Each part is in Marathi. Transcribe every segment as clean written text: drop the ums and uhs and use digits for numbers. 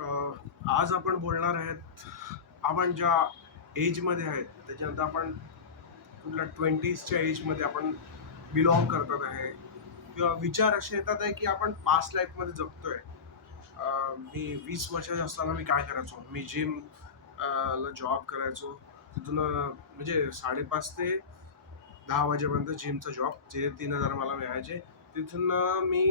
आज आपण बोलणार आहेत, आपण ज्या एजमध्ये आहेत त्याच्यानंतर आपण कुठल्या 20sच्या एजमध्ये आपण बिलॉंग करतात आहे, किंवा विचार असे येतात आहे की आपण पास्ट लाईफमध्ये जगतोय. मी 20 वर्षाचा असताना मी काय करायचो, मी जिम ला जॉब करायचो. तिथून म्हणजे 5:30 ते 10 वाजेपर्यंत जिमचा जॉब, जे 3,000 मला मिळायचे. तिथून मी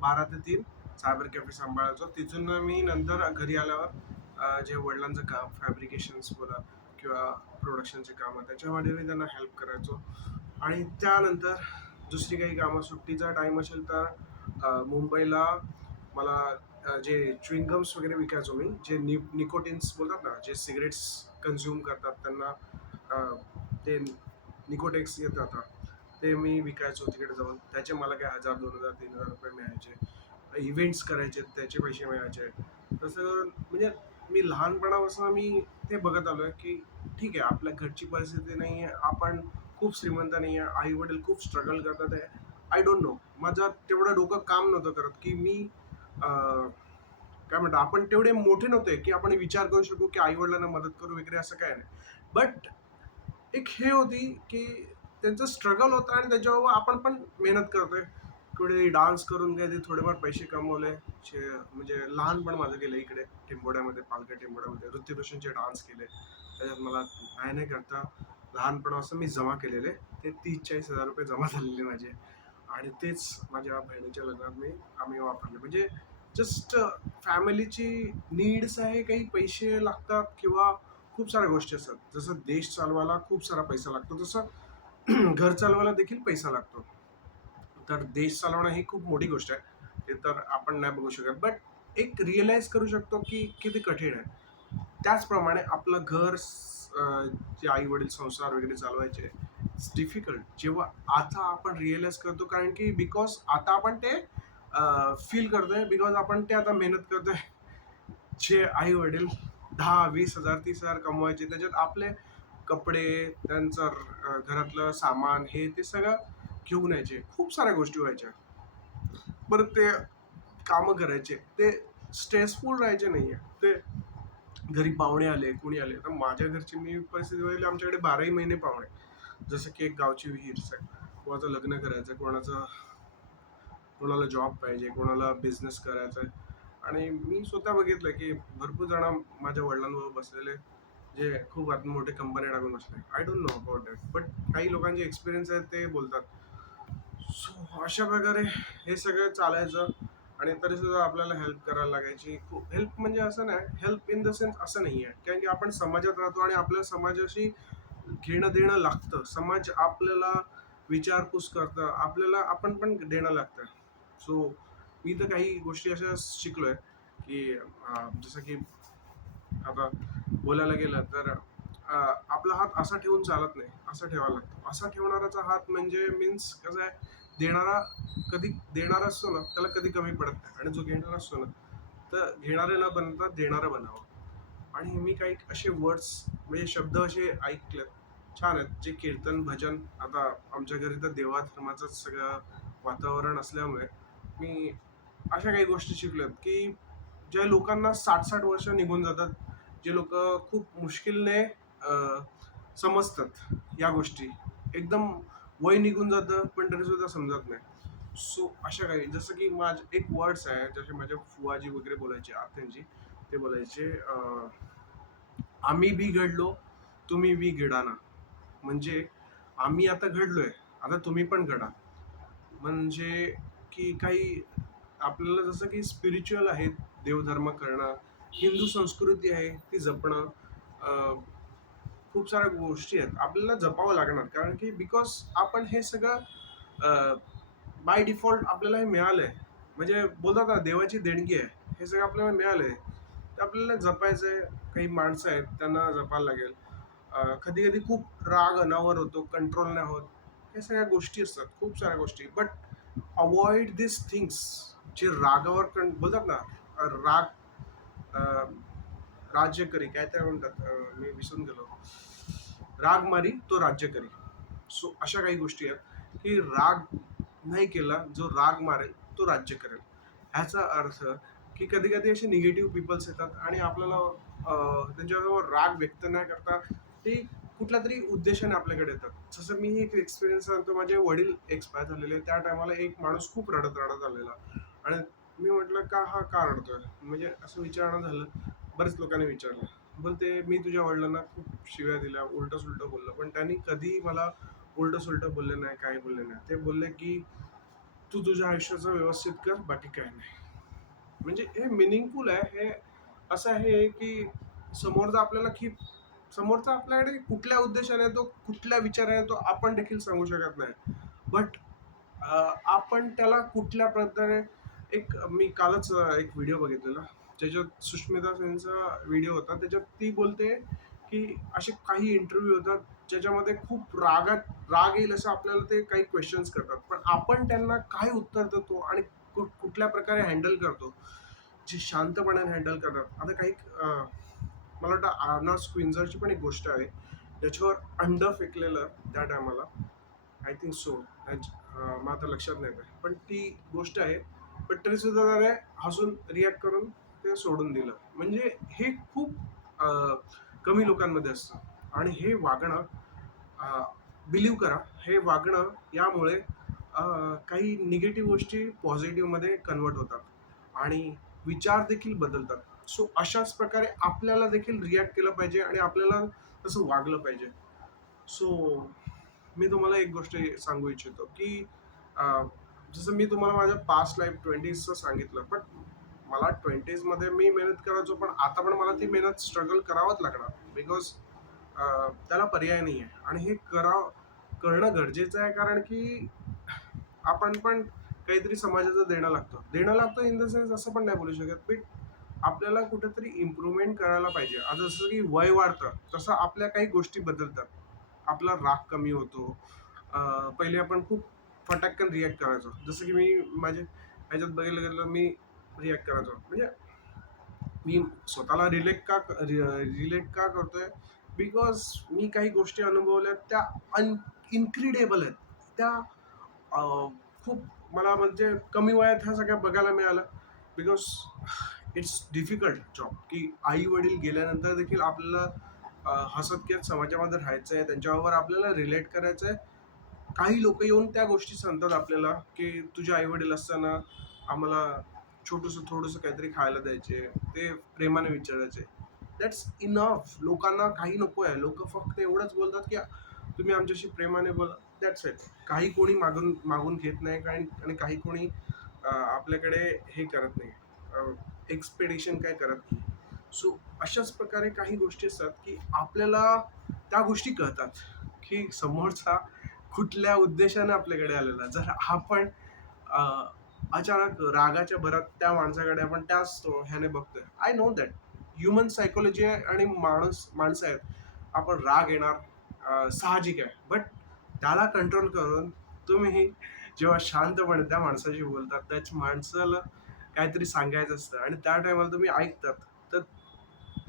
12 ते 3 सायबर कॅफे सांभाळायचो. तिथून मी नंतर घरी आल्यावर जे वडिलांचं काम, फॅब्रिकेशन्स बोला किंवा प्रोडक्शनचे कामं, त्याच्यामध्ये मी त्यांना हेल्प करायचो. आणि त्यानंतर दुसरी काही कामं, सुट्टीचा टाईम असेल तर मुंबईला मला जे च्युइंगम्स वगैरे विकायचो मी, जे निकोटिन्स बोलतात ना, जे सिगरेट्स कन्झ्युम करतात त्यांना ते निकोटेक्स येत आता, ते मी विकायचो तिकडे जाऊन. त्याचे मला काय 1,000, 2,000, 3,000 रुपये मिळायचे. इव्हेंट्स करायचे, त्याचे पैसे मिळायचे. तसं करून म्हणजे मी लहानपणापासून मी ते बघत आलो आहे की ठीक आहे, आपल्या घरची परिस्थिती नाही आहे, आपण खूप श्रीमंत नाही आहे, आई वडील खूप स्ट्रगल करतात आहे. आय डोंट नो, माझं तेवढं डोकं काम नव्हतं करत की मी काय म्हणतात, आपण तेवढे मोठे नव्हते की आपण विचार करू शकू की आई वडिलांना मदत करू वगैरे, असं काय नाही. बट एक हे होती की त्यांचं स्ट्रगल होतं आणि त्याच्यावर आपण पण मेहनत करतोय. कुठे डान्स करून काय ते थोडेफार पैसे कमवले. म्हणजे लहानपण माझं गेलं इकडे टेंबोड्यामध्ये, पालघर टेंबोड्यामध्ये ऋतिक रोशनचे डान्स केले. त्याच्यात मला नाही करता लहानपणापासून मी जमा केलेले ते 30-40 हजार रुपये जमा झालेले माझे. आणि तेच माझ्या बहिणीच्या लग्नात आम्ही वापरले. म्हणजे जस्ट फॅमिलीची नीड्स आहे, काही पैसे लागतात किंवा खूप साऱ्या गोष्टी असतात. जसं देश चालवायला खूप सारा पैसा लागतो, तसं घर चालवायला देखील पैसा लागतो. तर देश चालवणं ही खूप मोठी गोष्ट आहे. ते तर आपण नाही बघू शकत. बट एक रिअलाईज करू शकतो की किती कठीण आहे. त्याचप्रमाणे आपलं घर, जे आई वडील संसार वगैरे चालवायचे, इट्स डिफिकल्ट. जेव्हा आता आपण रिअलाईज करतो, कारण की बिकॉज आता आपण ते फील करतोय, बिकॉज आपण ते आता मेहनत करतोय. जे आई वडील 10-20 हजार 30 हजार कमवायचे, त्याच्यात आपले कपडे, त्यांचं घरातलं सामान, हे ते सगळं घेऊन यायचे. खूप साऱ्या गोष्टी व्हायच्या. परत ते कामं करायचे, ते स्ट्रेसफुल राहायचे नाहीये ते. घरी पाहुणे आले, कोणी आले, तर माझ्या घरची मी परिस्थिती बघितली, आमच्याकडे 12ही महिने पाहुणे. जसं की एक गावची विहीर आहे, कोणाचं लग्न करायचं, कोणाला जॉब पाहिजे, कोणाला बिझनेस करायचा आहे. आणि मी स्वतः बघितलं की भरपूर जण माझ्या वडिलांबरोबर बसलेले, जे खूप मोठे कंपनी टाकून बसले. I don't know about that, but काही लोकांचे एक्सपिरियन्स आहेत ते बोलतात. सो अशा प्रकारे हे सगळं चालायचं. आणि तरी सुद्धा आपल्याला हेल्प करायला लागायची. खूप हेल्प, म्हणजे असं नाही, हेल्प इन द सेन्स असं नाही आहे, कारण की आपण समाजात राहतो आणि आपल्या समाजाशी घेणं देणं लागतं. समाज आपल्याला विचारपूस करतं, आपल्याला आपण पण देणं लागतं. सो मी तर काही गोष्टी अशा शिकलोय की जसं की आता बोलायला गेलं तर आपला हात असा ठेवून चालत नाही, असा ठेवायला लागतो. असा ठेवणाराचा हात म्हणजे मीन्स कसं आहे, देणारा कधी देणारा असतो ना, त्याला कधी कमी पडत नाही. आणि जो घेणारा असतो ना, तर घेणारे न बनता देणारं बनावं. आणि मी काही असे वर्ड्स, म्हणजे शब्द असे ऐकलेत छान आहेत, जे कीर्तन भजन, आता आमच्या घरी तर देवा धर्माचंच सगळं वातावरण असल्यामुळे मी अशा काही गोष्टी शिकल्यात की ज्या लोकांना 60-60 वर्ष निघून जातात, जे लोक खूप मुश्किलने समजतात या गोष्टी. एकदम वय निघून जातं पण तरी सुद्धा समजत नाही. सो अशा काही, जसं की एक वर्ड्स आहे, जसे माझ्या फुवाजी वगैरे बोलायचे, आत्यांजी, ते बोलायचे, आम्ही बी घडलो, तुम्ही बी घडा. म्हणजे आम्ही आता घडलोय, आता तुम्ही पण घडा. म्हणजे की काही आपल्याला जसं की स्पिरिच्युअल आहे, देवधर्म करणं, हिंदू संस्कृती आहे ती जपणं, खूप साऱ्या गोष्टी आहेत आपल्याला जपावं लागणार. कारण की बिकॉज आपण हे सगळं बाय डिफॉल्ट आपल्याला हे मिळालंय. म्हणजे बोलतात ना, देवाची देणगी आहे, हे सगळं आपल्याला मिळालंय. ते आपल्याला जपायचंय. काही माणसं आहेत त्यांना जपायला लागेल. कधी कधी खूप राग अनावर होतो, कंट्रोल नाही होत. हे सगळ्या गोष्टी असतात, खूप साऱ्या गोष्टी. बट अवॉइड दिस थिंग्स, जे रागावर बोलतात ना, राग, अं, राज्य करी, काय त्या म्हणतात, मी विसरून गेलो, राग मारी तो राज्य करी. सो अशा काही गोष्टी आहेत की राग नाही केला, जो राग मारेल तो राज्य करेल. ह्याचा अर्थ की कधी कधी असे निगेटिव्ह पीपल्स येतात आणि आपल्याला त्यांच्याजवळ राग व्यक्त नाही करता ते कुठल्या तरी उद्देशाने आपल्याकडे येतात. जसं मी एक एक्सपिरियन्स सांगतो, माझे वडील एक्सपायर झालेले. त्या टायमाला एक माणूस खूप रडत रडत आलेला आणि मी म्हटलं का रडतोय, म्हणजे असं विचारणं झालं. बरेच लोकांनी विचारलं. बोलते मी तुझ्या वडिलांना खूप शिव्या दिल्या, उलट सुलट बोललं, पण त्यांनी कधी मला उलट सुलट बोलले नाही, काही बोलले नाही. ते बोलले की तू तुझ्या आयुष्याचं व्यवस्थित कर, बाकी काय नाही. म्हणजे हे मिनिंगफुल आहे. हे असं आहे की समोरचा आपल्याला की समोरचा आपल्याकडे कुठल्या उद्देशाने येतो, कुठल्या विचाराने येतो, आपण देखील सांगू शकत नाही. बट आपण त्याला कुठल्या प्रकारे मी कालच एक व्हिडिओ बघितलेला, ज्याच्यात सुष्मिता सेनचा व्हिडिओ होता. त्याच्यात ती बोलते की असे काही इंटरव्ह्यू होतात ज्याच्यामध्ये खूप राग येईल असं आपल्याला ते काही क्वेश्चन्स करतात, पण आपण त्यांना काय उत्तर देतो आणि कुठल्या प्रकारे हँडल करतो, जे शांतपणाने हँडल करतात. आता काही मला वाटतं आर्नॉल्ड स्क्विन्झरची पण एक गोष्ट आहे, ज्याच्यावर अंड फेकलेलं त्या टायमाला, आय थिंक सो. मला आता लक्षात नाही आहे, पण ती गोष्ट आहे. पण तरी सुद्धा त्याने हसून रिॲक्ट करून ते सोडून दिलं. म्हणजे हे खूप कमी लोकांमध्ये असतं आणि हे वागणं, बिलीव्ह करा, हे वागणं यामुळे काही निगेटिव्ह गोष्टी पॉझिटिव्हमध्ये कन्वर्ट होतात आणि विचार देखील बदलतात. सो अशाच प्रकारे आपल्याला देखील रिॲक्ट केलं पाहिजे आणि आपल्याला तसं वागलं पाहिजे. सो मी तुम्हाला एक गोष्ट सांगू इच्छितो की जसं मी तुम्हाला माझ्या पास्ट लाईफ 20चं सांगितलं, पण मला 20मध्ये मी मेहनत करायचो, पण आता पण मला ती मेहनत स्ट्रगल करावंच लागणार, बिकॉज त्याला पर्याय नाही आहे आणि हे करणं गरजेचं आहे. कारण की आपण पण काहीतरी समाजाचं देणं लागतं इन द सेन्स असं पण नाही बोलू शकत, बट आपल्याला कुठेतरी इम्प्रूव्हमेंट करायला पाहिजे. आता जसं की वय वाढतं तसं आपल्या काही गोष्टी बदलतात, आपला राग कमी होतो. पहिले आपण खूप फटाकन रिॲक्ट करायचो, जसं की मी माझ्या ह्याच्यात बघितलं गेलं, मी रिॲक्ट करायचो. म्हणजे मी स्वतःला रिलेट का करतोय, बिकॉज मी काही गोष्टी अनुभवल्या त्या इनक्रेडिबल आहेत. त्या खूप मला म्हणजे कमी वयात ह्या सगळ्या बघायला मिळालं. बिकॉज इट्स डिफिकल्ट जॉब, की आई वडील गेल्यानंतर देखील आपल्याला हसत खेळत समाजामध्ये राहायचं आहे, त्यांच्याबरोबर आपल्याला रिलेट करायचं आहे. काही लोक येऊन त्या गोष्टी सांगतात आपल्याला की तुझे आई वडील असताना आम्हाला छोटंसं थोडंसं काहीतरी खायला द्यायचे, ते प्रेमाने विचारायचे. That's enough. लोकांना काही नको आहे. लोक फक्त एवढंच बोलतात की तुम्ही आमच्याशी प्रेमाने बोला, दॅट्स इट. काही कोणी मागून मागून घेत नाही, आणि काही कोणी आपल्याकडे हे करत नाही, एक्सपेक्टेशन काय करत नाही. सो अशाच प्रकारे काही गोष्टी असतात की आपल्याला त्या गोष्टी कळतात की समोरचा कुठल्या उद्देशाने आपल्याकडे आलेला. जर आपण अचानक रागाच्या भरात त्या माणसाकडे आपण त्याच ह्याने बघतोय, I know that human psychology आहे आणि माणसं आहेत, आपण राग येणार साहजिक आहे. बट त्याला कंट्रोल करून तुम्ही जेव्हा शांतपणे त्या माणसाशी बोलतात, त्याच माणसाला काहीतरी सांगायचं असतं आणि त्या टायमाला तुम्ही ऐकतात, तर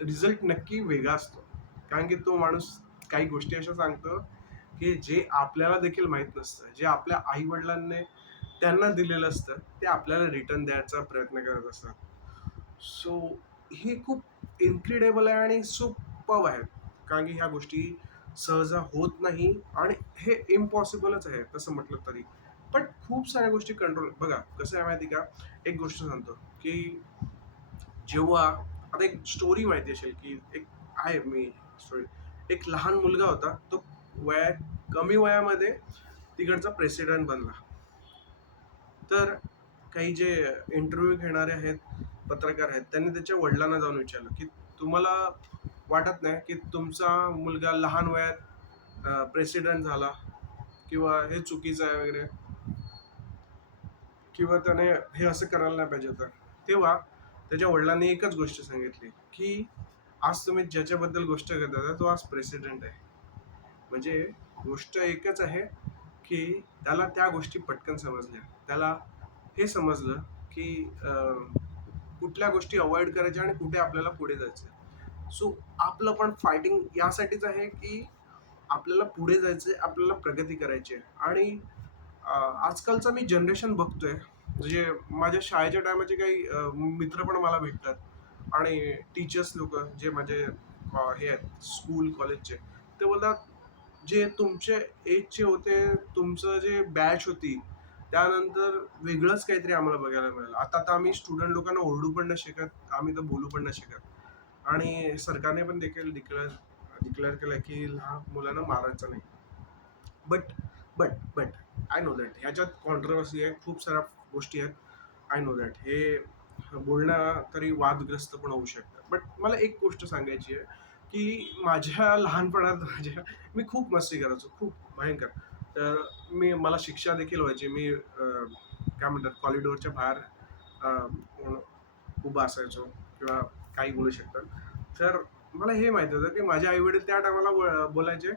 रिझल्ट नक्की वेगळा असतो. कारण की तो माणूस काही गोष्टी अशा सांगतो की जे आपल्याला देखील माहीत नसतं, जे आपल्या आई वडिलांनी त्यांना दिलेलं असतं, ते आपल्याला रिटर्न द्यायचा प्रयत्न करत असतात. सो हे खूप इन्क्रेडिबल आहे आणि सुपर्ब आहे. कारण की ह्या गोष्टी सहजा होत नाही आणि हे इम्पॉसिबलच आहे तसं म्हटलं तरी. पण खूप साऱ्या गोष्टी कंट्रोल, बघा कसं आहे माहिती का, एक गोष्ट सांगतो की जेव्हा आता एक स्टोरी माहिती असेल की एक आहे मी स्टोरी, एक लहान मुलगा होता, तो कमी वयामध्ये तिकडचा प्रेसिडेंट बनला. तर काही जे इंटरव्ह्यू घेणारे आहेत, पत्रकार आहेत, त्यांनी त्याच्या वडिलांना जाऊन विचारलं की तुम्हाला वाटत नाही की तुमचा मुलगा लहान वयात प्रेसिडेंट झाला, किंवा हे चुकीचं आहे वगैरे, किंवा त्याने हे असं करायला नाही पाहिजे होतं. तेव्हा त्याच्या वडिलांनी एकच गोष्ट सांगितली की आज तुम्ही ज्याच्याबद्दल गोष्ट करता तो आज प्रेसिडेंट आहे. म्हणजे गोष्ट एकच आहे की त्याला त्या गोष्टी पटकन समजल्या. त्याला हे समजलं की कुठल्या गोष्टी अवॉइड करायच्या आणि कुठे आपल्याला पुढे जायचं. सो आपलं पण फायटिंग यासाठीच आहे की आपल्याला पुढे जायचंय, आपल्याला प्रगती करायची आहे. आणि आजकालचं मी जनरेशन बघतोय, म्हणजे माझ्या शाळेच्या टायमाचे काही मित्र पण मला भेटतात आणि टीचर्स लोक जे माझे हे आहेत स्कूल कॉलेजचे, ते बोलतात जे तुमचे एजचे होते, तुमचं जे बॅच होती, त्यानंतर वेगळंच काहीतरी आम्हाला बघायला मिळालं. आता तर आम्ही स्टुडंट लोकांना ओरडू पण नाही शकत, आम्ही तर बोलू पण नाही शकत. आणि सरकारने पण देखील डिक्लेअर डिक्लेअर केलं की लहान मुलांना मारायचं नाही. But but I know that ह्याच्यात कॉन्ट्रोवर्सी आहे, खूप साऱ्या गोष्टी आहेत. आय नो दॅट हे बोलणं तरी वादग्रस्त पण होऊ शकतं. बट मला एक गोष्ट सांगायची आहे, की माझ्या लहानपणात मी खूप मस्ती करायचो, खूप भयंकर. तर मला शिक्षा देखील व्हायची. मी काय म्हणतात कॉरिडॉरच्या बाहेर उभा असायचो किंवा काही बोलू शकतात. तर मला हे माहिती होतं, की माझे आई-वडील त्या टायमाला बोलायचे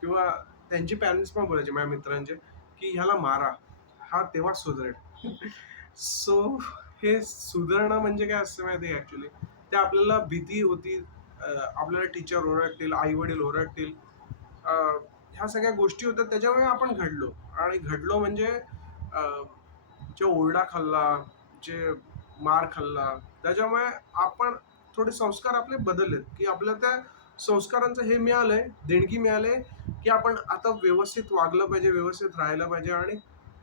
किंवा त्यांचे पॅरेंट्स पण बोलायचे माझ्या मित्रांचे, की ह्याला मारा, हा तेव्हा सुधरेल. सो हे सुधारणं म्हणजे काय असतं माहिती आहे ॲक्चुअली? ते आपल्याला भीती होती, आपल्याला टीचर ओरडतील, आई-वडील ओरडतील. अ, ह्या सगळ्या गोष्टी होत्या त्याच्यामुळे आपण घडलो आणि घडलो म्हणजे अ, जे ओरडा खाल्ला, जे मार खाल्ला, त्याच्यामुळे आपण थोडे संस्कार आपले बदललेत, की आपल्याला त्या संस्कारांचं हे मिळालंय, देणगी मिळाली, की आपण आता व्यवस्थित वागलं पाहिजे, व्यवस्थित राहायला पाहिजे आणि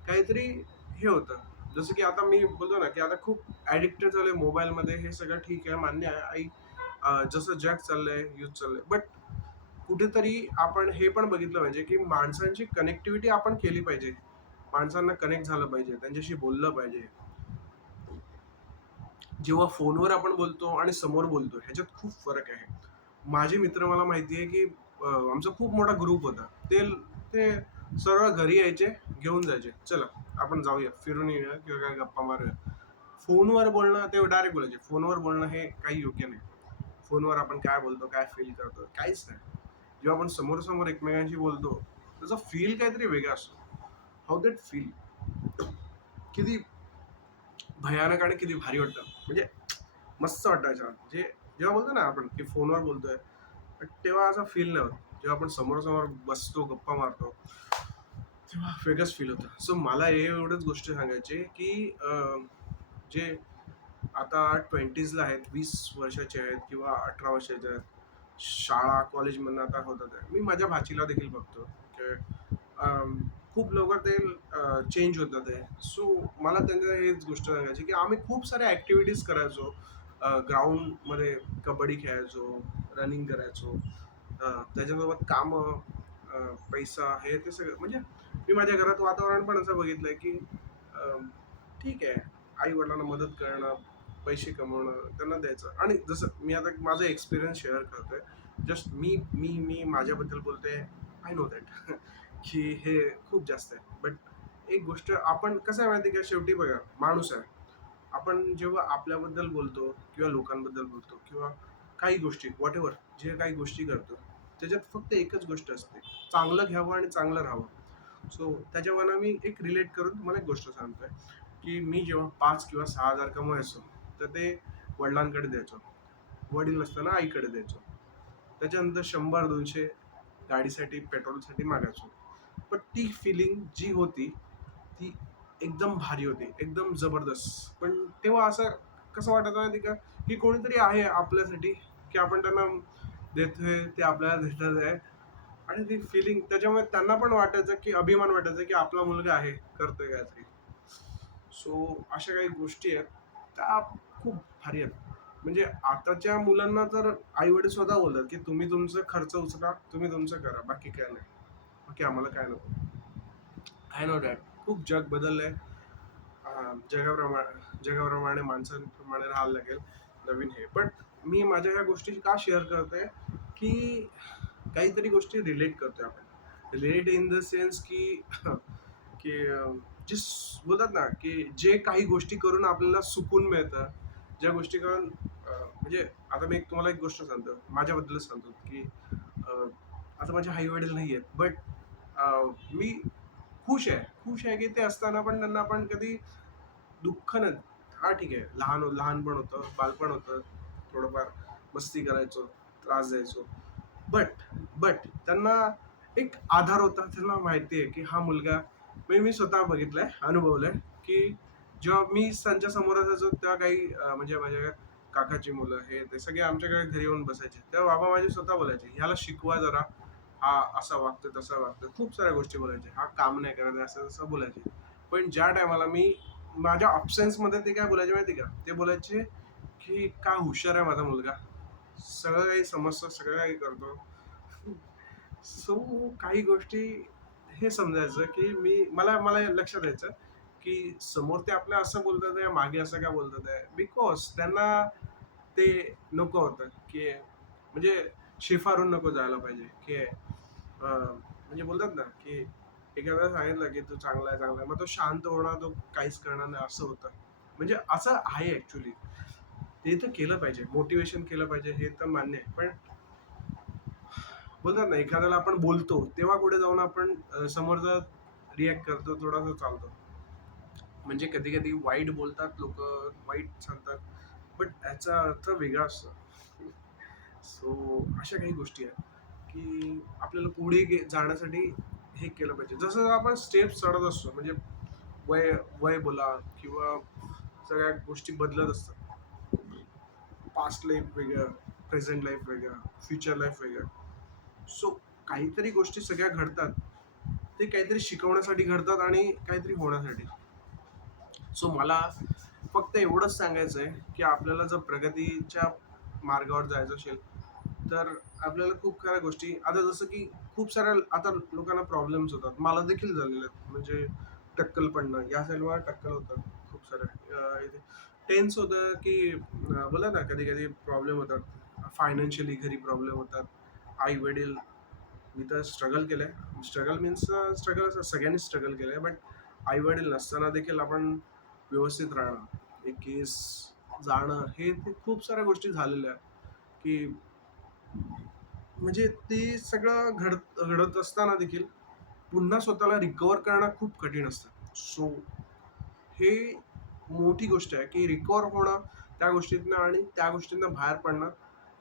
काहीतरी हे होतं. जसं की आता मी बोलतो ना, की आता खूप ॲडिक्टेड झालोय मोबाईलमध्ये. हे सगळं ठीक आहे, मान्य आहे. जसं जग चाललंय, युग चाललंय. बट कुठेतरी आपण हे पण बघितलं पाहिजे, की माणसांची कनेक्टिव्हिटी आपण केली पाहिजे. माणसांना कनेक्ट झालं पाहिजे, त्यांच्याशी बोललं पाहिजे. जेव्हा फोनवर आपण बोलतो आणि समोर बोलतो ह्याच्यात खूप फरक आहे. माझे मित्र मला माहिती आहे, की आमचा खूप मोठा ग्रुप होता. ते ते सरळ घरी यायचे, घेऊन जायचे. चला आपण जाऊया, फिरून येऊया किंवा काय गप्पा मारूया. फोनवर बोलणं ते डायरेक्ट बोलायचे, फोनवर बोलणं हे काही योग्य नाही. फोनवर आपण काय बोलतो, काय फील करतो, काहीच नाही. जेव्हा आपण समोर-समोर एकमेकांशी बोलतो, त्याचा फील काहीतरी वेगळा असतो. हाऊ दॅट फील किती भयानक आणि किती भारी वाटतं. म्हणजे मस्त वाटतं याच्यावर. जे जेव्हा बोलतो ना आपण, की फोनवर बोलतोय, तेव्हा असा फील नाही होत. जेव्हा आपण समोर-समोर बसतो, गप्पा मारतो, तेव्हा वेगळंच फील होतं. सो मला हे एवढंच गोष्ट सांगायची की जे आता 20sला आहेत, 20 वर्षाचे आहेत किंवा 18 वर्षाचे आहेत. शाळा, कॉलेजमधनं आता होतात आहे. मी माझ्या भाचीला देखील बघतो, की अं, खूप लवकर ते चेंज होतात आहे. सो मला त्यांना हेच गोष्ट सांगायची, की आम्ही खूप साऱ्या ॲक्टिव्हिटीज करायचो. ग्राउंडमध्ये कबड्डी खेळायचो, रनिंग करायचो. त्याच्यासोबत कामं, पैसा हे ते सगळं म्हणजे मी माझ्या घरात वातावरण पण असं बघितलंय, की अं, ठीक आहे, आई-वडिलांना मदत करणं, पैसे कमवणं, त्यांना द्यायचं आणि जसं मी आता माझा एक्सपिरियन्स शेअर करतोय. जस्ट मी माझ्याबद्दल बोलतोय. आय नो दॅट की हे खूप जास्त आहे. बट एक गोष्ट आपण कसं आहे माहिती आहे का, शेवटी बघा माणूस आहे. आपण जेव्हा आपल्याबद्दल बोलतो किंवा लोकांबद्दल बोलतो किंवा काही गोष्टी व्हॉटएव्हर जे काही गोष्टी करतो, त्याच्यात फक्त एकच गोष्ट असते, चांगलं घ्यावं आणि चांगलं राहावं. सो त्याच्यावरनं मी एक रिलेट करून तुम्हाला एक गोष्ट सांगतोय, की मी जेव्हा 5 किंवा 6,000 कमवायचो, तर ते वडिलांकडे द्यायचो. वडील नसताना आईकडे द्यायचो. त्याच्यानंतर 100-200 गाडीसाठी, पेट्रोलसाठी मागायचो. पण ती फिलिंग जी होती, ती एकदम भारी होती, एकदम जबरदस्त. पण तेव्हा असं कसं वाटायचं माहिती का, की कोणीतरी आहे आपल्यासाठी, की आपण त्यांना देतोय, ते आपल्याला देतात आहे आणि ती फिलिंग त्याच्यामुळे त्यांना पण वाटायचं, की अभिमान वाटायचा, की आपला मुलगा आहे, करतोय काहीतरी. सो अशा काही गोष्टी आहेत, त्या खूप भारी आहेत. म्हणजे आताच्या मुलांना तर आई-वडील स्वतः बोलतात, की तुम्ही तुमचा खर्च उचला, तुम्ही तुमचं करा, बाकी काय नाही. बाकी आम्हाला काय नको. आय नो दॅट खूप जग बदललंय. जगाप्रमाणे माणसांप्रमाणे राहायला लागेल नवीन हे. पण मी माझ्या ह्या गोष्टी का शेअर करतोय, की काहीतरी गोष्टी रिलेट करतोय आपण. रिलेट इन द सेन्स की की जे बोलतात ना, की जे काही गोष्टी करून आपल्याला सुकून मिळतं, ज्या गोष्टी करून म्हणजे आता मी तुम्हाला एक गोष्ट सांगतो, माझ्याबद्दलच सांगतो, की अ, आता माझे आई-वडील नाही आहेत, बट मी खुश आहे की ते असताना पण त्यांना आपण कधी दुःख नाही. हां, ठीक आहे. लहानपण होतं, बालपण होतं. थोडंफार मस्ती करायचो, त्रास द्यायचो. बट बट त्यांना एक आधार होता. त्यांना माहिती आहे, की हा मुलगा म्हणजे मी स्वतः बघितलंय, अनुभवलंय, की जेव्हा मी त्यांच्या समोर असायचो तेव्हा काही म्हणजे माझ्या काकाची मुलं हे ते सगळे आमच्याकडे घरी येऊन बसायचे. तेव्हा बाबा माझे स्वतः बोलायचे, "ह्याला शिकवा जरा. हा असा वागतोय, तसा वागतोय." खूप साऱ्या गोष्टी बोलायचे. "हा काम नाही करत आहे," असं तसं बोलायचे. पण ज्या टायमाला मी माझ्या मध्ये ते काय बोलायचे माहिती का? ते बोलायचे, की "काय हुशार आहे माझा मुलगा. सगळं काही समजतं, सगळं काही करतो." सो काही गोष्टी हे समजायचं, की मला मला लक्षात यायचं, की समोर ते आपल्या असं बोलतात आहे, मागे असं का बोलतात आहे? बिकॉज त्यांना ते नको होतं, की म्हणजे शिफारून नको जायला पाहिजे, की म्हणजे बोलतात ना, की एखाद्याला सांगितलं, की "तू चांगला आहे, चांगला आहे." मग तो शांत होणार, तो काहीच करणार नाही असं होतं. म्हणजे असं आहे ॲक्चुअली. ते तर केलं पाहिजे, मोटिव्हेशन केलं पाहिजे हे तर मान्य आहे. पण बोलतात ना, एखाद्याला आपण बोलतो, तेव्हा कुठे जाऊन आपण समोरचा रिएक्ट करतो, थोडासा चालतो. म्हणजे कधी-कधी वाईट बोलतात लोकं, वाईट सांगतात, बट याचा अर्थ वेगळा असतो. सो अशा काही गोष्टी आहेत, की आपल्याला पुढे जाण्यासाठी हे केलं पाहिजे. जसं आपण स्टेप्स चढत असतो, म्हणजे वय वय बोला किंवा सगळ्या गोष्टी बदलत असतात. पास्ट लाईफ वेगळं, प्रेझेंट लाईफ वेगळं, फ्युचर लाईफ वेगळं. सो काहीतरी गोष्टी सगळ्या घडतात. ते काहीतरी शिकवण्यासाठी घडतात आणि काहीतरी होण्यासाठी. सो मला फक्त एवढंच सांगायचं आहे, की आपल्याला जर प्रगतीच्या मार्गावर जायचं असेल, तर आपल्याला खूप साऱ्या गोष्टी आता जसं की खूप साऱ्या आता लोकांना प्रॉब्लेम्स होतात. मला देखील झालेले आहेत. म्हणजे टक्कल पडणं, या साईडला टक्कल होतं खूप साऱ्या. इथे टेन्स होतं, की बोला ना कधी-कधी प्रॉब्लेम होतात. फायनान्शियली घरी प्रॉब्लेम होतात. आई-वडील मी तर स्ट्रगल केलंय. स्ट्रगल मीन्स स्ट्रगल सगळ्यांनीच स्ट्रगल केलंय. बट आई-वडील नसताना देखील आपण व्यवस्थित राहणं, एक केस जाणं, हे ते खूप साऱ्या गोष्टी झालेल्या आहेत, की म्हणजे ते सगळं घडत असताना देखील पुन्हा स्वतःला रिकव्हर करणं खूप कठीण असतं. सो हे मोठी गोष्ट आहे, की रिकव्हर होणं त्या गोष्टीतनं आणि त्या गोष्टीतनं बाहेर पडणं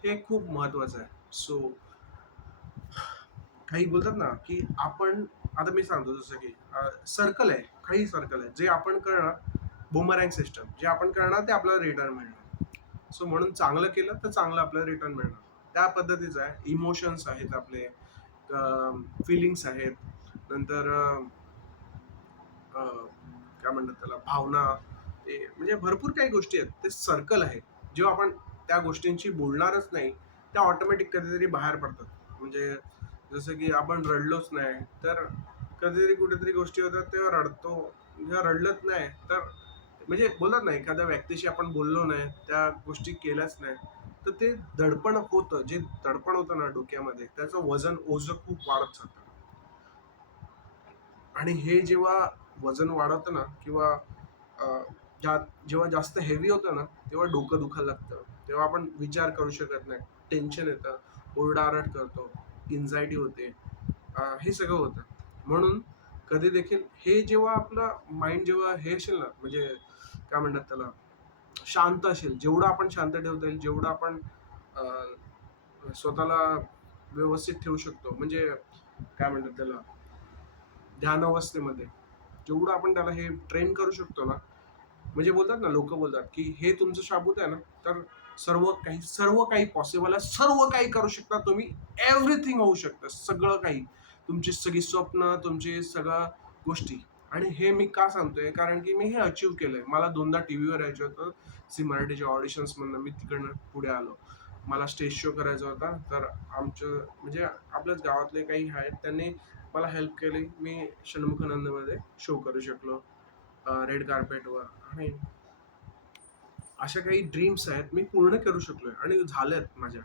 हे खूप महत्त्वाचं आहे. सो काही बोलतात ना, की आपण आता मी सांगतो जसं की सर्कल आहे, काही सर्कल आहे. जे आपण करणार बुमरँग सिस्टम. जे आपण करणार ते आपल्याला रिटर्न मिळणार. सो म्हणून चांगलं केलं तर चांगलं आपल्याला रिटर्न मिळणार. त्या पद्धतीचं आहे. इमोशन्स आहेत आपले, फीलिंग्स आहेत. नंतर काय म्हणतात त्याला भावना, ते म्हणजे भरपूर काही गोष्टी आहेत. ते सर्कल आहे. जेव्हा आपण त्या गोष्टींशी बोलणारच नाही, त्या ऑटोमॅटिक कधीतरी बाहेर पडतात. म्हणजे जसं की आपण रडलोच नाही, तर कधीतरी कुठेतरी गोष्टी होतात तेव्हा रडतो. जेव्हा रडलंच नाही, तर म्हणजे बोलतात ना, एखाद्या व्यक्तीशी आपण बोललो नाही, त्या गोष्टी केल्याच नाही, तर ते दडपण होतं. जे दडपण होतं ना डोक्यामध्ये, त्याचं वजन, ओझं खूप वाढत जातं. आणि हे जेव्हा वजन वाढतं ना किंवा अ, जेव्हा जास्त हेवी होतं ना, तेव्हा डोकं दुखायला लागतं. तेव्हा आपण विचार करू शकत नाही. टेन्शन येतं, ओरडाआरड करतो, एन्झायटी होते. हे सगळं होतं. म्हणून कधी देखील हे जेव्हा आपलं माइंड जेव्हा हे असेल ना, म्हणजे काय म्हणतात त्याला, शांत असेल, जेवढं आपण शांत ठेवता येईल, जेवढं आपण अ, स्वतःला व्यवस्थित ठेवू शकतो, म्हणजे काय म्हणतात त्याला, ध्यान अवस्थेमध्ये जेवढं आपण त्याला हे ट्रेन करू शकतो ना, म्हणजे बोलतात ना, लोक बोलतात की हे तुमचं शाबूत आहे ना, तर सर्व काही पॉसिबल आहे, सर्व काही करू शकता तुम्ही, एव्हरीथिंग होऊ शकतं, सगळं काही, तुमची सगळी स्वप्न, तुमची सगळ्या गोष्टी. आणि हे मी का सांगतोय, कारण की मी हे अचीव्ह केलंय. मला दोनदा टीव्हीवर यायचं होतं, झी मराठीच्या ऑडिशन्स मधनं मी तिकडनं पुढे आलो. मला स्टेज शो करायचा होता, तर आमचं म्हणजे आपल्याच गावातले काही आहेत, त्यांनी मला हेल्प केली. मी षण्मुखानंदमध्ये शो करू शकलो, रेड कार्पेटवर. आणि अशा काही ड्रीम्स आहेत, मी पूर्ण करू शकलोय आणि झाल्यात माझ्या.